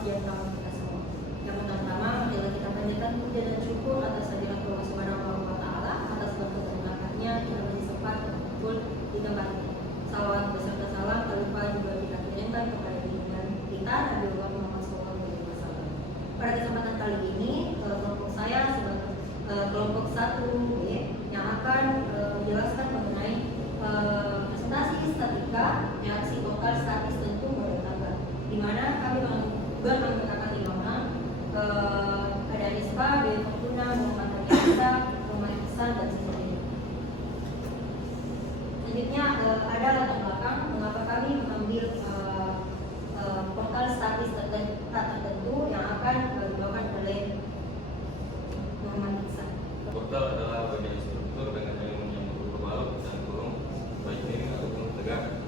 kesejahteraan kita semua. Yang pertama adalah kita panjatkan puja dan syukur atas hadirat Allah Subhanahu wa Ta'ala atas berkatnya kita masih sempat berkumpul di tempat ini. Salawat beserta salam tak lupa juga kita kirimkan kepada junjungan kita Nabi Muhammad SAW. Pada kesempatan kali ini kelompok saya sebagai kelompok 1B yang akan menjelaskan mengenai presentasi statika reaksi vokal statis tentu pada tangga, di mana kami juga menggunakan 5 orang, ada Rispa, Dewi Fortuna, Muhammad Ariasa, Muhammad Ihsan, dan sebagainya. Selanjutnya ada latar belakang mengapa kami mengambil vokal statis tertentu yang akan dibawakan oleh Muhammad Ihsan. Vokal adalah bagian struktur dengan elemen yang berbalut dan kurung, baik miring ataupun tegak.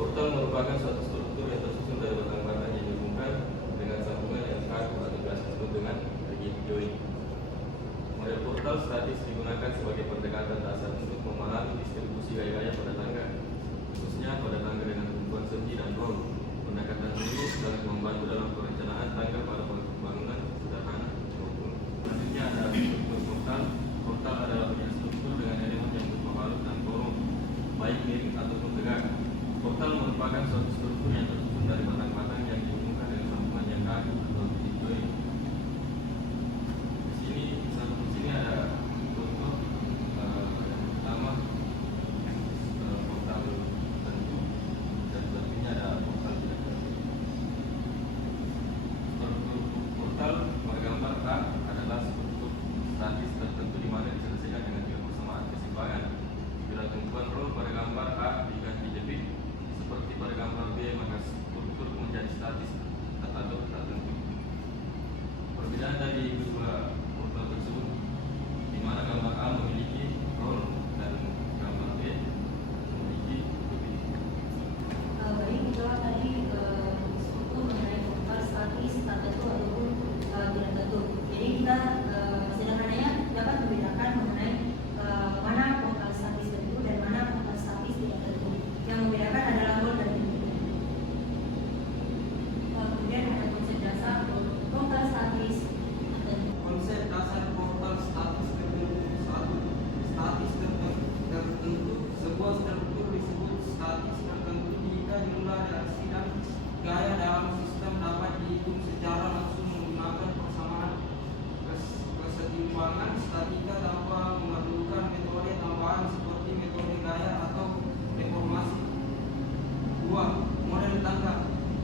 Vokal merupakan suatu struktur yang tersusun dari batang-batang yang dihubungkan dengan sambungan yang kaku atau biasa disebut dengan rigid join. Model vokal statis digunakan sebagai pendekatan dasar untuk memahami distribusi gaya-gaya pada tangga, khususnya pada tangga dengan tumpuan sendi dan roll. Pendekatan ini sangat membantu dalam perencanaan tangga pada bangunan sederhana maupun. Selanjutnya ada struktur vokal. Vokal adalah bagian struktur dengan elemen yang berbalut dan kurung, baik miring ataupun tegak. Vokal merupakan suatu struktur yang tersusun dari batang-batang yang dihubungkan dengan sambungan yang kaku atau rigid join. Di sini ada contoh yang pertama vokal tentu dan selanjutnya ada vokal tidak tentu. Struktur vokal pada gambar A adalah struktur statis tertentu di mana diselesaikan dengan 3 persamaan keseimbangan. Bila tumpuan roll pada gambar A diganti jepit seperti pada gambar B, maka struktur menjadi statis atau tertentu. Perbedaan dari kedua vokal tersebut, di mana gambar A memiliki roll dan gambar B memiliki jepit. Baik, itulah tadi struktur mengenai vokal statis tertentu ataupun tidak tentu. Jadi kita sederhananya dapat membedakan mengenai mana vokal statis tentu dan mana vokal statis tidak tentu. Yang membedakan adalah roll dan jepit. Kemudian ada konsep dasar vokal statis tertentu. Konsep dasar vokal statis tertentu. 1. Statis tertentu. Sebuah struktur disebut statis tertentu jika jumlah reaksi dan gaya dalam sistem dapat dihitung secara langsung menggunakan persamaan kesetimbangan statika tanpa memerlukan metode tambahan seperti metode gaya atau deformasi. 2. Model tangga.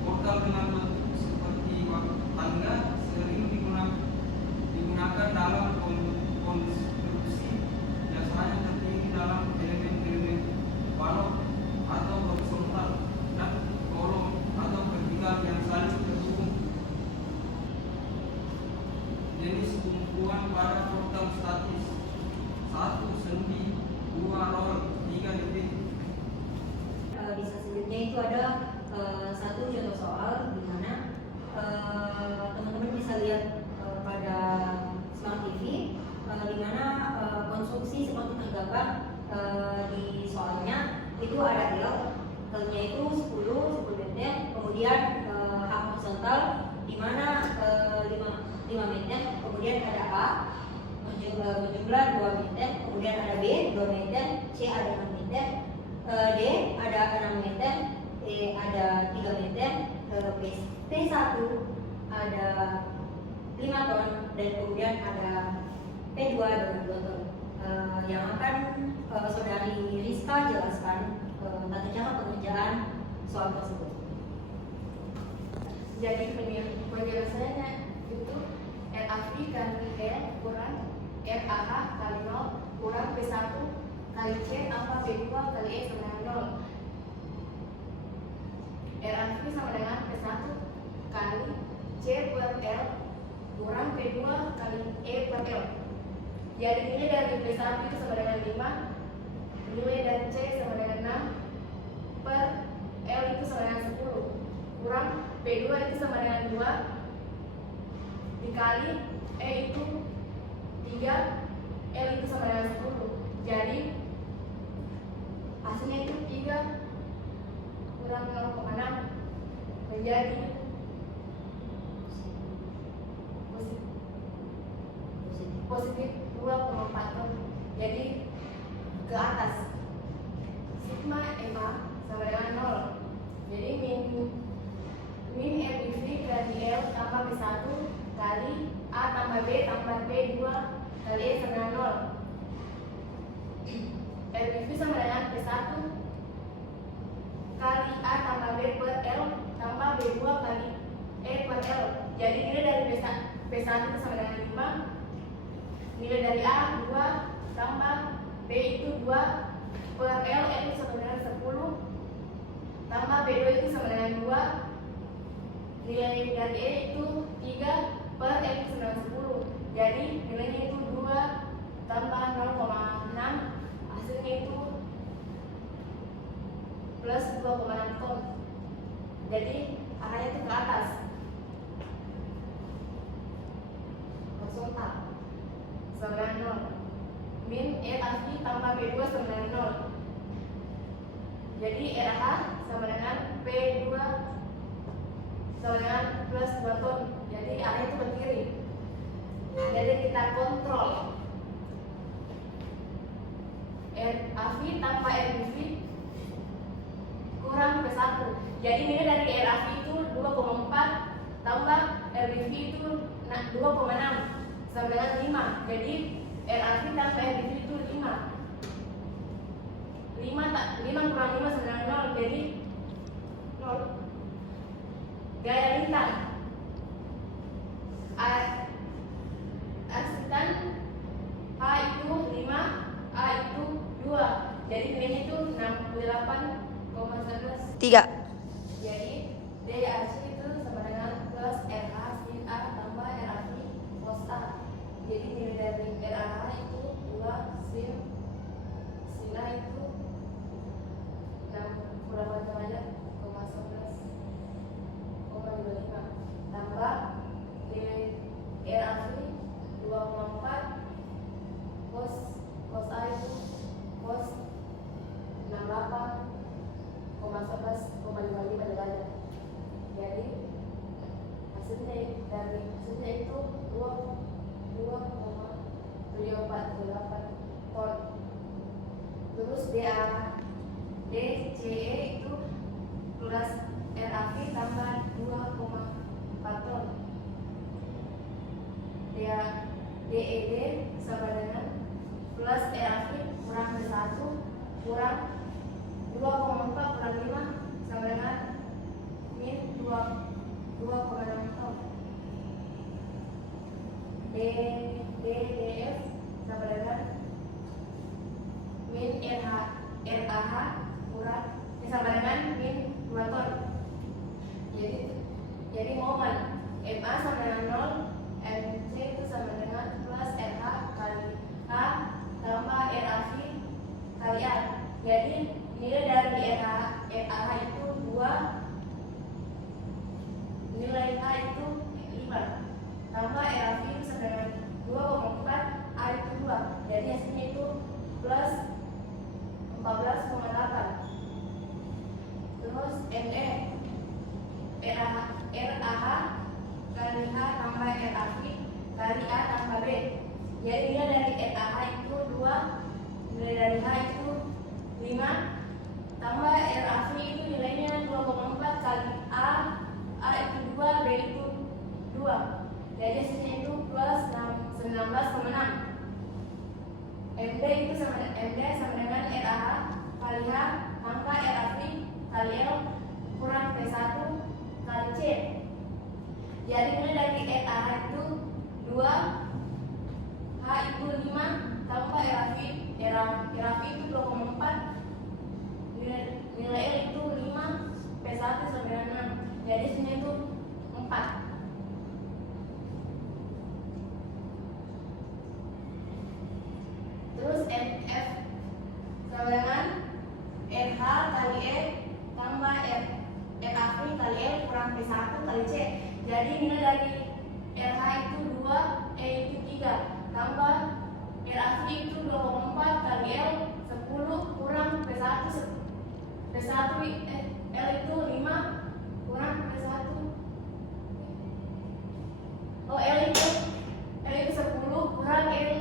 Vokal dengan bentuk seperti tangga sering digunakan dalam konstruksi, biasanya terdiri dalam elemen-elemen balok atau horizontal dan kolom atau vertikal yang saling terhubung. Jenis tumpuan pada vokal statis: 1. Sendi, 2. Roll, 3. jepit. Bisa selanjutnya itu ada satu contoh soal di mana teman-teman bisa lihat pada Smart TV di mana konstruksi seperti tergambar di soalnya itu ada L-nya itu 10 meter, kemudian H horizontal di mana 5 meter, kemudian ada A berjumlah 2 meter, kemudian ada B 2 meter, C ada 6 meter, D ada 6 meter, E ada 3 meter, P1 ada 5 ton, dan kemudian ada P2 dengan 2 ton. Yang akan saudari Rizka jelaskan tata cara pengerjaan soal tersebut. Jadi penjelasannya itu RAV kali E kurang RAH kali 0 kurang P1 kali C apa P2 kali E sama dengan 0. RAV sama dengan P1 kali C per L kurang P2 kali E per L. Jadi nilai dari P1 itu sama dengan 5, nilai dari C sama dengan 6, per L itu sama dengan 10, kurang P2 itu sama dengan 2, dikali E itu 3, L itu sama dengan 10. Jadi hasilnya itu 3 kurang 0,6 menjadi positif 2,4 ton. Jadi ke atas. Sigma MA sama dengan 0. Jadi min RBV kali L tambah B1 kali A tambah B tambah B2 kali E sama dengan 0. RBV sama dengan B1 kali A tambah B per L tambah B2 kali E per L. Jadi nilai dari B1 sama dengan 5. Nilai dari A 2 tambah B itu 2 per L itu sama dengan 10 tambah B2 itu sama dengan 2. Nilai dari E itu 3 per L itu sama dengan 10. Jadi nilainya itu 2 tambah 0,6, hasilnya itu plus 2,6 ton. Jadi arahnya itu ke atas. Langsung tak sama dengan 0. Min RAV tambah B2 sama dengan 0. Jadi RH sama dengan P2 sama dengan plus 2 ton. Jadi arahnya itu ke kiri. Jadi kita kontrol RAV tambah RBV kurang P1. Jadi nilai dari RAV itu 2,4 tambah RBV itu 2,6 sama dengan 5. Jadi RAV tambah RBV itu 5. 5 kurang 5 sama dengan 0. Jadi 0. Gaya lintang aksitan A itu 5, A itu 2. Jadi nilainya itu 68,11. 3. Jadi DAC itu sama dengan plus RH sin A tambah RAV cos A. Jadi nilai dari RH itu 2 sin A itu 6 kurang macam aja 11,25 tambah nilai RAV 2,4 cos A itu cos 68,11,55 derajat. Jadi hasilnya itu 2,748 ton. Terus DCE itu plus RAV tambah 2,4 ton. DED sama dengan plus RAV kurang B1 kurang 2,4 kurang 5 sama dengan min 2,6 ton. DDF sama dengan min RAH kurang sama dengan min 2 ton. Jadi momen MA sama dengan 0, MC itu sama dengan plus RH kali A tambah RAV kali A. Jadi nilai dari RH itu 2, nilai A itu 5 tambah RAV itu sama dengan 2,4, A itu 2. Jadi hasilnya itu plus 14,8. Terus ME RAH kali H tambah RAV kali A tambah B. Jadi nilai dari RAH itu 2, nilai dari H itu 5 tambah RAV itu nilainya 2,4 kali A itu 2, B itu 2. Jadi hasilnya itu plus 19,6. MD itu sama dengan RAH kali H tambah RAV kali L kurang P1 kali C. Jadi nilai dari RAH itu 2, H itu 5 tambah RAV itu 2,4, nilai L itu 5, P1 sama dengan 6. Jadi sini itu 4. Terus MF sama dengan RH kali E tambah RAV kali L kurang P1 kali C. Jadi nilai dari RH itu 2, E itu 3 tambah RAV itu 2,4 kali L 10 kurang P1 L itu 5 kurang P1. L itu 10 kurang L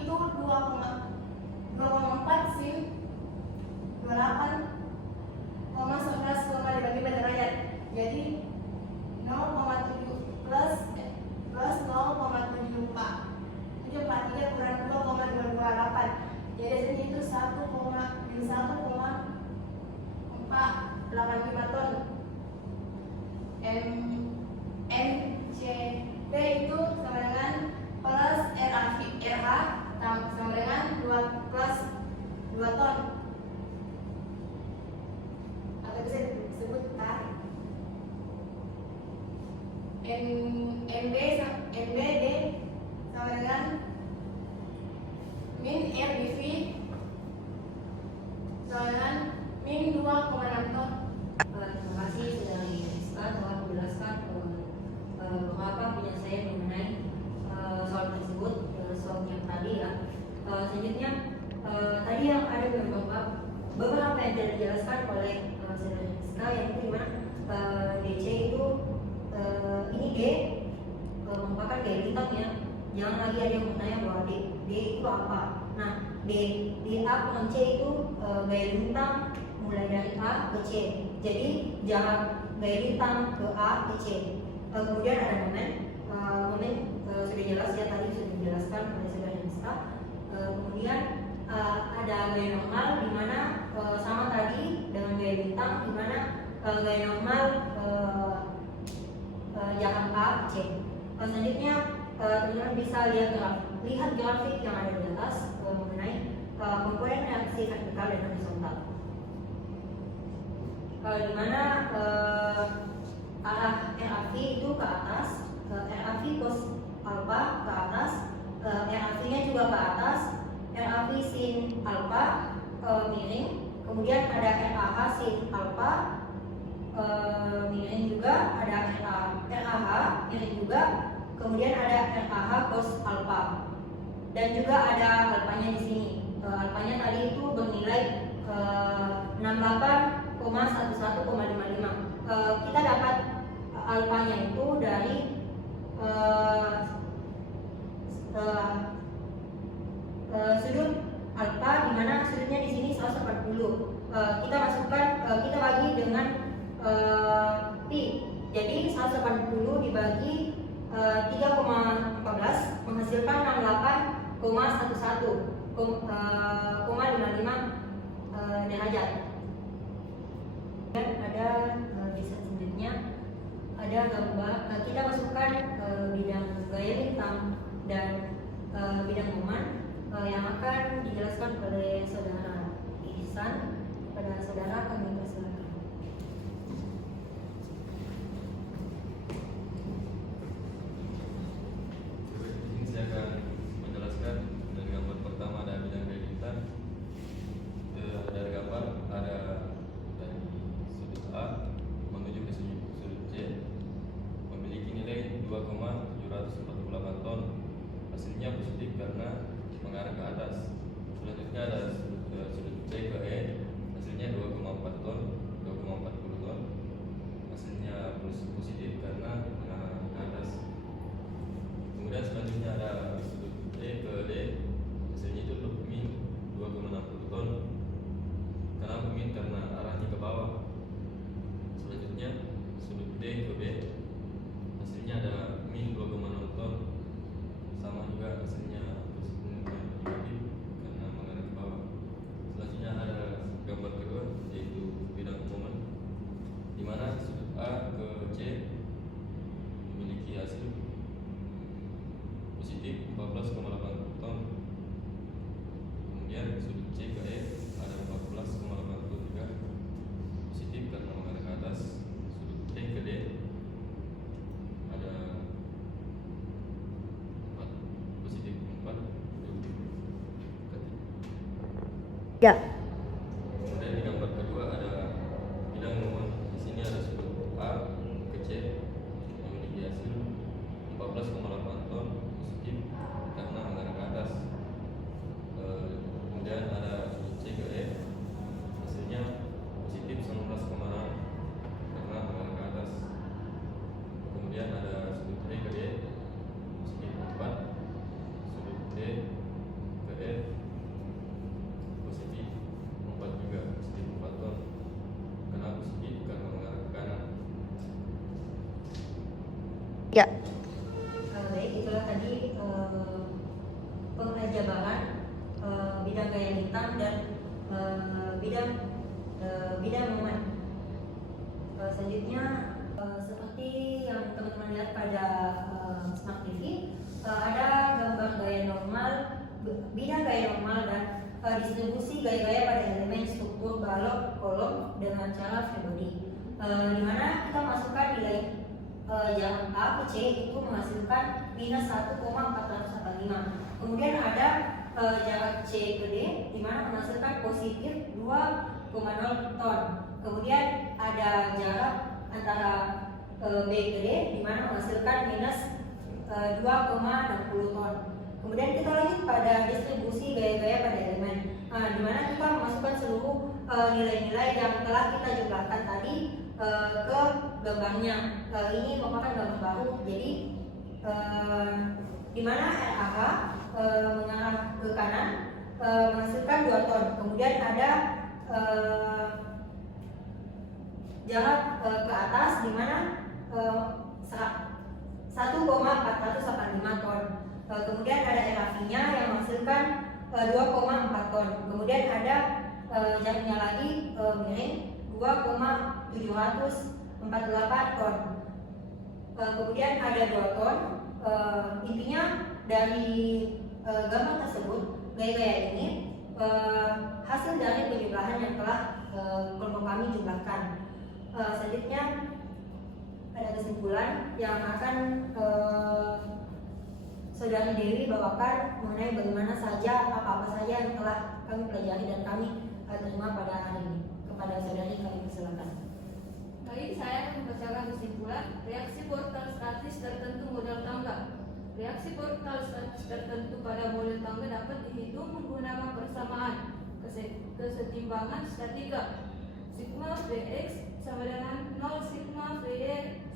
itu 2,4 sin 28,11,55 derajat. Jadi 0,7 plus 0,74. 743 kurang 2,228. Jadi hasilnya itu 1,485 ton. MCB itu sama dengan plus RH sama dengan 2 plus 2 ton, atau bisa disebut tarik. MBD sama dengan min RBV sama dengan min 2,6 ton. Terima kasih saudara Rizka telah menjelaskan beberapa penjelasan mengenai soal tersebut, soal yang tadi ya. Selanjutnya tadi yang ada beberapa yang tidak dijelaskan oleh saudara Rizka, yaitu dimana DC itu ini D merupakan gaya bintang ya. Jangan lagi ada yang bertanya bahwa D itu apa. Nah, DA dengan C itu gaya bintang mulai dari A ke C. Jadi jarak gaya bintang ke A ke C. Kemudian ada momen sudah jelas ya, tadi sudah dijelaskan oleh saudara Rizka. Kemudian ada gaya normal di mana sama tadi dengan gaya bintang, di mana gaya normal jarak A ke C. Selanjutnya teman-teman bisa lihat grafik yang ada di atas mengenai komponen reaksi vertikal dan horizontal. Di mana arah RAV itu ke atas, RAV cos alpha ke atas, RAV-nya juga ke atas, RAV sin alpha miring, kemudian ada RAH sin alpha miring juga, ada RAH miring juga, kemudian ada RAH cos alpha, dan juga ada alpanya di sini. Alpanya tadi itu bernilai 68,11,55. Kita dapat alpanya itu dari sudut alpha, di mana sudutnya di sini 180. Kita masukkan, kita bagi dengan pi. Jadi 180 dibagi 3,14 menghasilkan 68,11,55 derajat. Dan ada di selanjutnya ada gambar, kita masukkan bidang gaya bintang dan bidang momen yang akan dijelaskan oleh saudara Ihsan. Pada saudara kami persilakan. Ini saya akan menjelaskan dari gambar pertama ada bidang gaya bintang. Dari gambar ada dari sudut A menuju ke sudut C memiliki nilai 2,748 ton. Hasilnya positif karena mengarah ke atas. Selanjutnya ada sudut C ke E, hasilnya 2,4 ton, 2,40 ton. Hasilnya positif karena mengarah ke atas. Kemudian selanjutnya ada sudut E ke D, hasilnya itu min 2,60 ton. Kenapa min? Karena arahnya ke bawah. Selanjutnya sudut D ke B, hasilnya ada min 2,6 ton. Sama juga hasilnya positif karena mengarah ke bawah. Selanjutnya ada gambar kedua, yaitu bidang momen, di mana sudut A ke C memiliki hasil positif 14,8 ton. Kemudian sudut C ke E ada 14,83 positif karena mengarah ke atas. Sudut E ke D ada 4 positif 4. Ya. Kemudian di gambar kedua ada bidang momen. Di sini ada sudut A ke C memiliki hasil 14,8 ton positif karena mengarah ke atas. Kemudian ada sudut C ke E, hasilnya positif 19,6 karena mengarah ke atas. Kemudian ada sudut E ke D positif 4, sudut D Ya. Baik, itulah tadi penjabaran bidang gaya hitam dan bidang momen. Selanjutnya seperti yang teman-teman lihat pada Smart TV, ada gambar gaya normal, bidang gaya normal dan distribusi gaya-gaya pada elemen struktur balok kolom dengan cara free body, di mana kita masukkan nilai jarak A ke C itu menghasilkan minus 1,485. Kemudian ada jarak C ke D di mana menghasilkan positif 2,0 ton. Kemudian ada jarak antara B ke D di mana menghasilkan minus 2,60 ton. Kemudian kita lanjut pada distribusi gaya-gaya pada elemen, di mana kita memasukkan seluruh nilai-nilai yang telah kita jumlahkan tadi ke gambarnya. Ini merupakan gambar baru, jadi di mana RAH mengarah ke kanan menghasilkan 2 ton. Kemudian ada jarak ke atas di mana 1,485 ton. Kemudian ada RAV-nya yang menghasilkan 2,4 ton. Kemudian ada jaraknya lagi miring 2,748 ton. Kemudian ada 2 ton. Intinya dari gambar tersebut, gaya-gaya ini hasil dari penjumlahan yang telah kelompok kami jumlahkan. Selanjutnya ada kesimpulan yang akan Saudari Dewi bawakan mengenai bagaimana saja apa-apa saja yang telah kami pelajari dan kami terima pada hari ini. Kepada saudari kami persilakan. Baik, saya akan membacakan kesimpulan reaksi portal statis tertentu model tangga. Reaksi portal statis tertentu pada model tangga dapat dihitung menggunakan persamaan kesetimbangan statika. Sigma Vx sama dengan 0, sigma Vy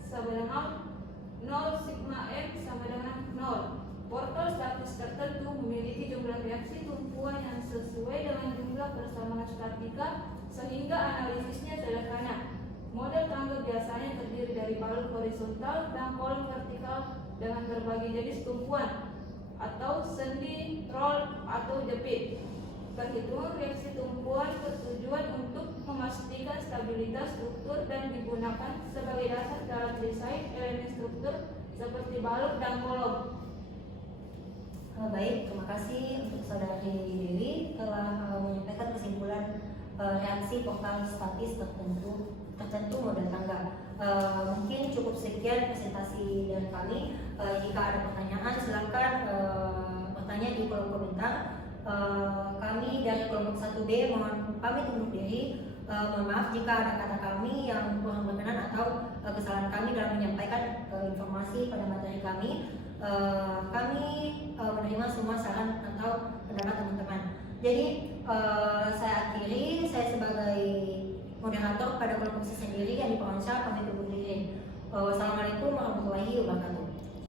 sama dengan 0, sigma M sama dengan 0. Portal statis tertentu memiliki jumlah reaksi tumpuan yang sesuai dengan jumlah persamaan statika sehingga analisisnya sederhana. Model tangga biasanya terdiri dari balok horizontal dan kolom vertikal dengan berbagai jenis tumpuan atau sendi, roll, atau jepit. Perhitungan reaksi tumpuan bertujuan untuk memastikan stabilitas struktur dan digunakan sebagai dasar dalam desain elemen struktur seperti balok dan kolom. Baik, terima kasih untuk saudari Dewi telah menyampaikan kesimpulan reaksi portal statis tertentu model tangga. Mungkin cukup sekian presentasi dari kami. Jika ada pertanyaan silakan bertanya di kolom komentar. Kami dari kelompok 1B mohon pamit undur diri. Mohon maaf jika ada kata kami yang kurang berkenan atau kesalahan kami dalam menyampaikan informasi pada materi kami. Kami menerima semua saran atau pendapat teman-teman. Jadi saya akhiri, saya sebagai moderator pada kelompok saya sendiri yang diperancar pamit undur diri. Wassalamualaikum warahmatullahi wabarakatuh.